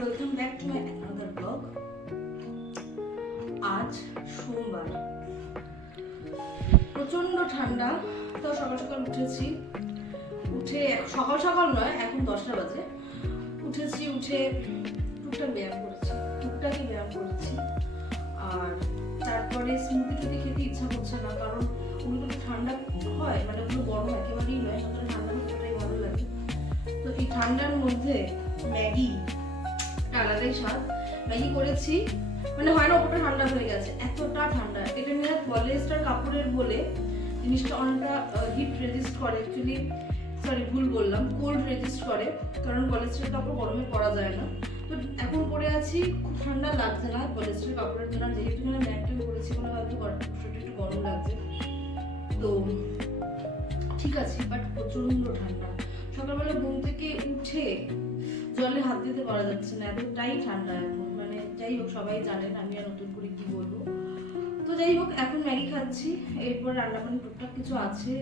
Welcome back to my another blog. আজ সোমবার, প্রচন্ড ঠান্ডা। তো সকাল সকাল উঠেছি, উঠে সকাল সকাল নয়, এখন 10টা বাজে। উঠেছি, উঠে টুকটাক ব্যায়াম করেছি। আর তারপরে স্মুদি যদি খেতে ইচ্ছা করছে না, কারণ ওগুলো তো ঠান্ডা হয়, মানে ওগুলো গরম একেবারেই নয়, তাহলে ঠান্ডা হতে ভালো লাগে। তো এই ঠান্ডার মধ্যে ম্যাগি আলাদাই স্বাদ। ম্যাগি করেছি, মানে হয় না ওটা ঠান্ডা হয়ে গেছে, এতটা ঠান্ডা। এটা নিয়ে পলিয়েস্টার কাপড়ের বলে জিনিসটা অনেকটা হিট রেজিস্ট করে, অ্যাকচুয়ালি সরি ভুল বললাম, কোল্ড রেজিস্ট করে, কারণ পলিয়েস্টার কাপড় গরমে পরা যায় না। তো এখন পরে আছি, খুব ঠান্ডা লাগছে না পলিয়েস্টার কাপড়ের জন্য, যেহেতু মানে ম্যাগটা করেছি বলে হয়তো একটু গরম লাগছে। তো ঠিক আছে, বাট প্রচন্ড ঠান্ডা। সকালবেলা ঘুম থেকে উঠে জলে হাত দিতে পারা যাচ্ছে না, এতটাই ঠান্ডা এখন। মানে যাই হোক, সবাই জানেন, আমি আর নতুন করে কি বলবো। তো যাই হোক, এখন ম্যাগি খাচ্ছি, এরপর রান্না পানি টুকটাক কিছু আছে,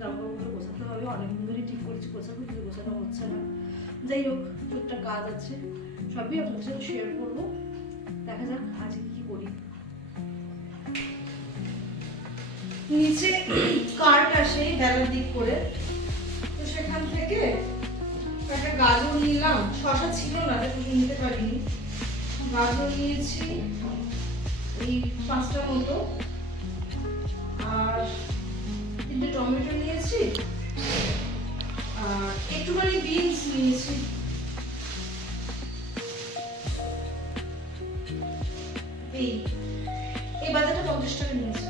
জামাকাপড়গুলো গোছাতে হবে। অনেকদিন ধরে ঠিক করেছি গোছাবো, কিন্তু গোছানো হচ্ছে না। যাই হোক, টুকটাক কাজ আছে, সবই আপনাদের সাথে শেয়ার করবো। দেখা যাক আজকে কি করি। নিচে কার্ট আসে বেলার দিক করে, তো সেখান থেকে একটা গাজর নিলাম, শসা ছিল না তাই শসা নিতে পারিনি। গাজর নিয়েছি এই 5টা মতো, আর 3টে টমেটো নিয়েছি, আর একটুখানি বিনস নিয়েছি। এই বাজারটা 50 টাকা নিয়েছি।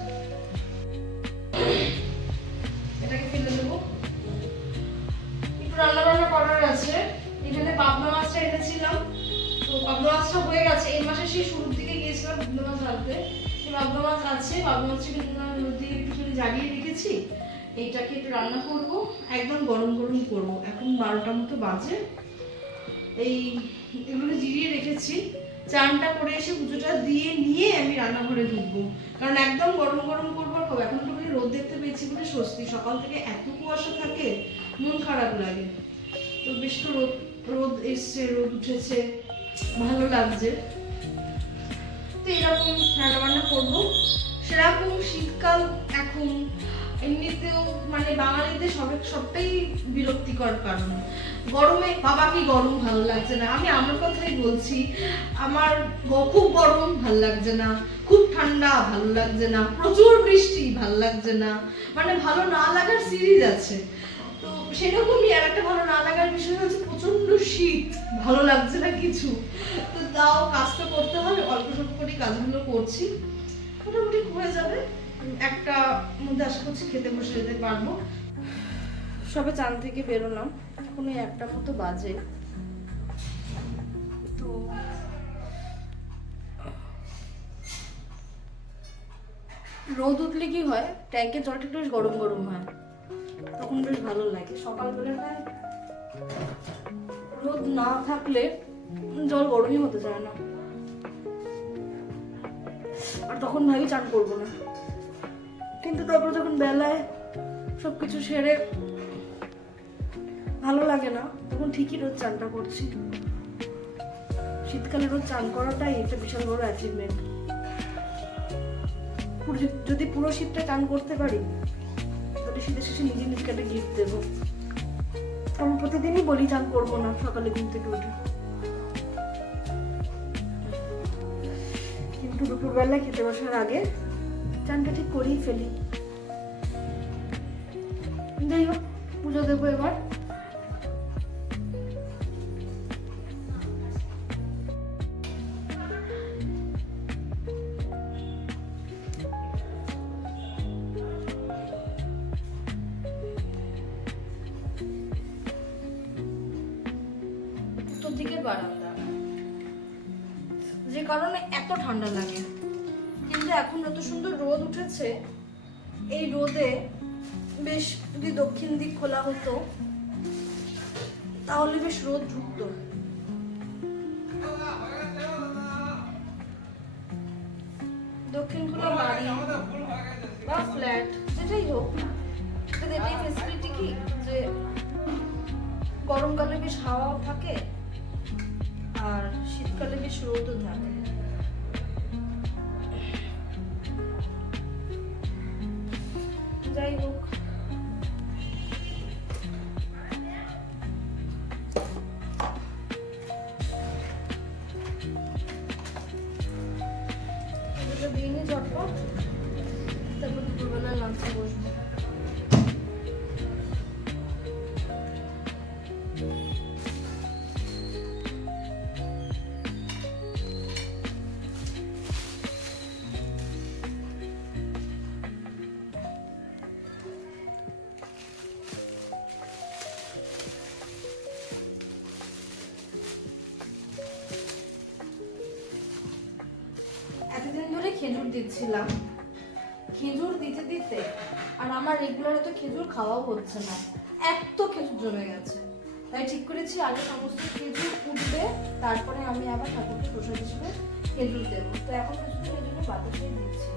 এটাকে ফেলে দেবো। একটু রান্না বান্না করার আছে। এখানে পাবদা মাছটা এনেছিলাম, তো পাবদা মাছটা হয়ে গেছে। এই মাসে সেই শুরুর দিকে গিয়েছিলাম পাবদা মাছ রাখতে, সেই পাবদা মাছ আছে। পাবদা মাছটাকে নদী একটুখানি জ্বালিয়ে রেখেছি, এইটাকে একটু রান্না করব, একদম গরম গরম করব। এখন 12টা মতো বাজে। এগুলো জিরিয়ে রেখেছি, চানটা করে এসে পুজোটা দিয়ে নিয়ে আমি রান্নাঘরে ঢুকবো, কারণ একদম গরম গরম করবো। আর এখন একটু রোদ দেখতে পেয়েছি বলে স্বস্তি। সকাল থেকে এত কুয়াশা থাকে, মন খারাপ লাগে। তো বেশ তো রোদ এসছে, রোদ উঠেছে, ভালো লাগছে। তো এরকম রান্না বান্না করবো। সেরকম শীতকাল এখন এমনিতেও মানে বাঙালিদের সবটাই বিরক্তিকর, কারণ গরমে বাবাকে গরম ভালো লাগছে না। আমি আমার কথাই বলছি, আমার খুব গরম ভালো লাগছে না, খুব ঠান্ডা ভালো লাগছে না, প্রচুর বৃষ্টি ভালো লাগছে না। মানে ভালো না লাগার সিরিজ আছে। তো সেরকমই আর একটা ভালো না লাগার বিষয় হচ্ছে প্রচন্ড শীত, ভালো লাগছে না কিছু। তো তাও কাজ তো করতে হবে, অল্প স্বল্প করে কাজগুলো করছি, মোটামুটি হয়ে যাবে। একটা মধ্যে আশা করছি খেতে বসে যেতে পারবো। সবে চান থেকে বেরোলাম, এখন ওই 1টা মতো বাজে। তো রোদ উঠলে কি হয়, ট্যাঙ্কের জলটা একটু বেশ গরম গরম হয়, তখন বেশ ভালো লাগে। সকালবেলাটায় রোদ না থাকলে জল গরমই হতে চায় না, আর তখন ভাবি চান করবো না। কিন্তু তারপর যখন বেলায় সবকিছু সেরে ভালো লাগে না, তখন ঠিকই রোজ চানটা করছি। শীতকালে রোজ চান করাটাই একটা বিশাল বড় অ্যাচিভমেন্ট। যদি পুরো শীতটা চান করতে পারি, তাহলে শীতের শেষে নিজে নিজেকে একটা গিফট দেবো। আমি প্রতিদিনই বলি চান করবো না সকালে ঘুম থেকে উঠে, কিন্তু দুপুরবেলায় খেতে বসার আগে চানটা ঠিক করেই ফেলি। যাই হোক, পুজো দেবো এবার। উত্তর দিকের বারান্দা, যে কারণে এত ঠান্ডা লাগে। কিন্তু এখন যত সুন্দর রোদ উঠেছে, এই রোদে বেশ যদি দক্ষিণ দিক খোলা হতো তাহলে বেশ রোদ ঢুকতো। দক্ষিণ খোলা বাড়ি বা ফ্ল্যাট যেটাই হোক, এটাই ফেসিলিটি কি যে গরমকালে বেশ হাওয়াও থাকে, আর শীতকালে বেশ রোদও থাকে। যাই হোক, দিয়ে নি ঝটপট, তারপর দুপুরবেলা লাঞ্চে বসবো। এতদিন ধরে খেজুর দিচ্ছিলাম, খেজুর দিতে দিতে আর আমার রেগুলার তো খেজুর খাওয়াও হচ্ছে না, এত খেজুর জমে গেছে। তাই ঠিক করেছি আগে সমস্ত খেজুর উঠবে, তারপরে আমি আবার ঠাকুরকে প্রসাদ হিসেবে খেজুর দেবো। তো এখন খেজুর এই জন্য বাতাসে দিচ্ছি।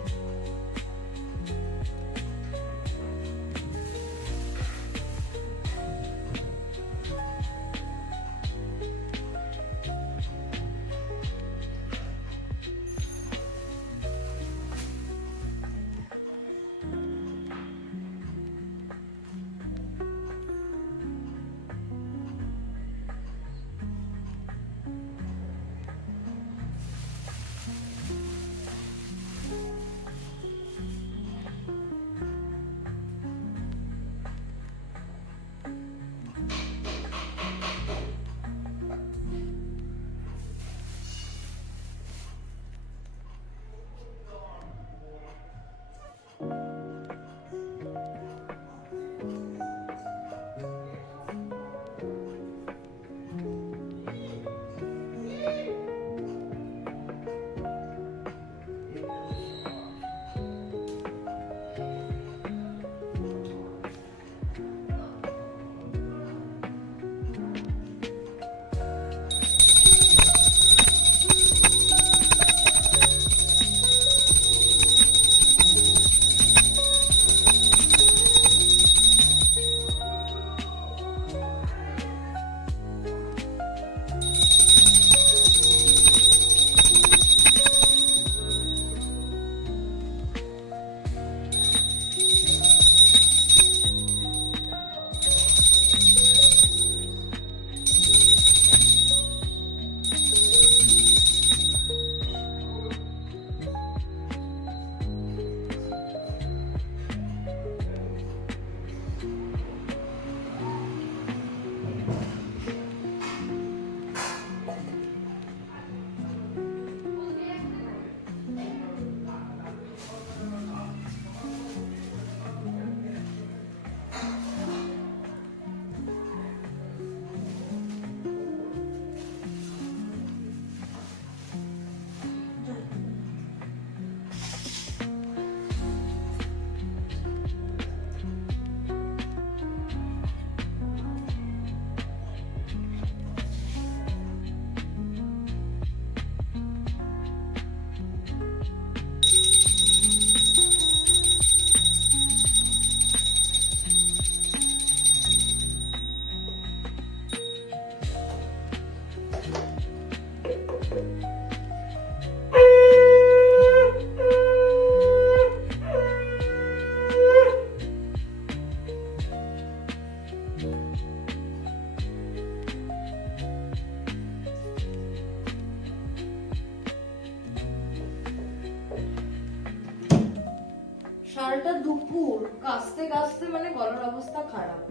সারাটা দুপুর কাস্তে কাস্তে মানে গলার অবস্থা খারাপ।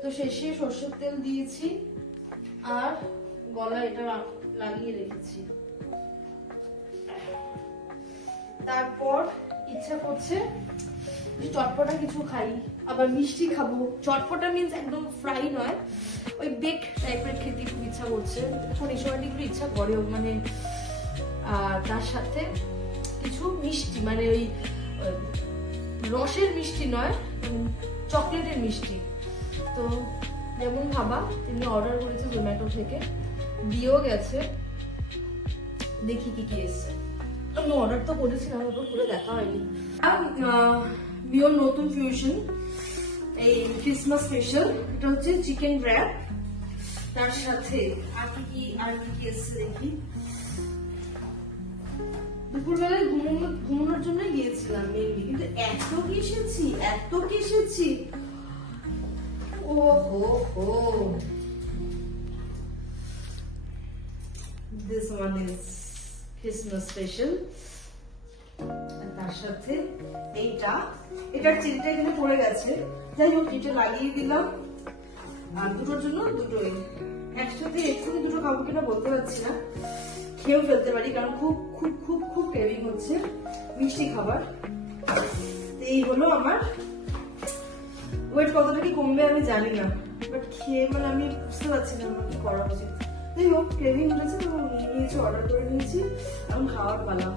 তো শেষে সরষের তেল দিয়েছি আর গলা এটা লাগিয়ে রেখেছি। তারপর ইচ্ছা করছে চটপটা কিছু খাই, আবার মিষ্টি খাবো। চটপটা মিন্স একদম ফ্রাই নয়, ওই বেক টাইপের খেতে খুব ইচ্ছা করছে এখন এই সময়টা, একটু ইচ্ছা করেও মানে। আর তার সাথে কিছু মিষ্টি, মানে ওই রসের মিষ্টি নয়, চকলেটের মিষ্টি। তো যেমন ভাবা তেমনি অর্ডার করেছে জোম্যাটো থেকে, দিয়েও গেছে। দেখি কি কি এসছে। আমি অর্ডার তো করেছিলাম, ওটা খুলে দেখা হয়নি। বিয়র নতুন ফিউশন, এই ক্রিসমাস স্পেশাল, এটা হচ্ছে চিকেন র্যাপ। তার সাথে আর কি এসছে দেখি। দুপুরবেলায় ঘুমানোর জন্য গিয়েছিলাম মেনলি, কিন্তু এত কি এসেছি ও হো this one is Christmas special. তার সাথে এটার চিলটা এখানে পড়ে গেছে, যাই হোক এটা লাগিয়ে দিলাম। আর দুটোর জন্য দুটোই একসাথে এক্ষুনি দুটো খাবো কিনা বলতে পারছি না, খেয়েও ফেলতে পারি, কারণ খুব খুব খুব খুব ক্রেভিং হচ্ছে মিষ্টি খাবার। এই হলো আমার ওয়েট, কতটা কি কমবে আমি জানি না, বাট খেয়ে মানে আমি বুঝতে পারছি না আমার কি করা উচিত। যাই হোক ক্রেভিং হয়েছে তো নিয়েছি, অর্ডার করে নিয়েছি, এখন খাওয়ার পালা।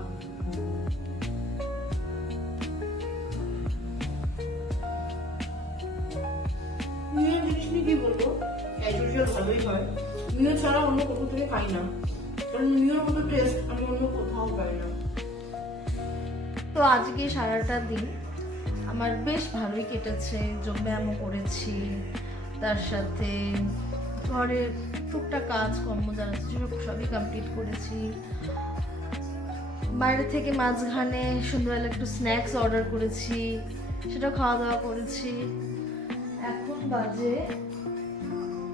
নিউ জিনিস নিয়ে কি বলবো, অ্যাজ ভালোই হয়। নিউ ছাড়া অন্য কোথাও থেকে খাই না, কারণ নিউর মতো টেস্ট আমি অন্য কোথাও পাই না। তো আজকে সারাটা দিন আমার বেশ ভালোই কেটেছে, যোগব্যায়ামও করেছি, তার সাথে ঘরের টুকটাক কাজ কর্ম যারা সবই কমপ্লিট করেছি। বাইরে থেকে মাঝখানে সন্ধ্যাবেলা একটু স্ন্যাক্স অর্ডার করেছি, সেটা খাওয়া দাওয়া করেছি। এখন বাজে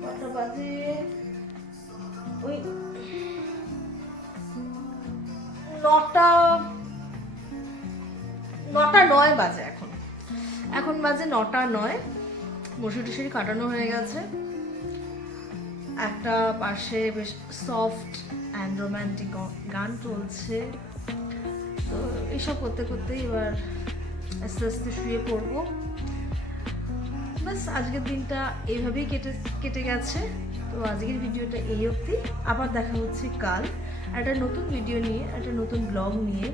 কটা বাজে, ওই 9:09 বাজে। এখন বাজে 9:09। মশুরি কাটানো হয়ে গেছে, একটা পাশে বেশ সফট অ্যান্ড রোম্যান্টিক গান চলছে। তো এইসব করতে করতেই এবার আস্তে আস্তে শুয়ে পড়বো। বাস আজকের দিনটা এইভাবেই কেটে গেছে। তো আজকের ভিডিওটা এই অবধি, আবার দেখা হচ্ছে কাল একটা নতুন ভিডিও নিয়ে, একটা নতুন ব্লগ নিয়ে।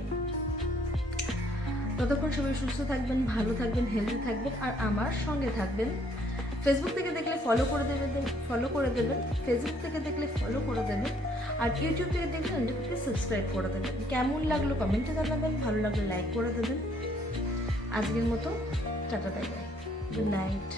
ততক্ষণ সবাই সুস্থ থাকবেন, ভালো থাকবেন, হেলদি থাকবেন, আর আমার সঙ্গে থাকবেন। ফেসবুক থেকে দেখলে ফলো করে দেবেন, ফেসবুক থেকে দেখলে ফলো করে দেবেন, আর ইউটিউব থেকে দেখলে প্লিজ সাবস্ক্রাইব করে দেবেন। কেমন লাগলো কমেন্টে জানাবেন, ভালো লাগলে লাইক করে দেবেন। আজকের মতো tata, bye bye, good night.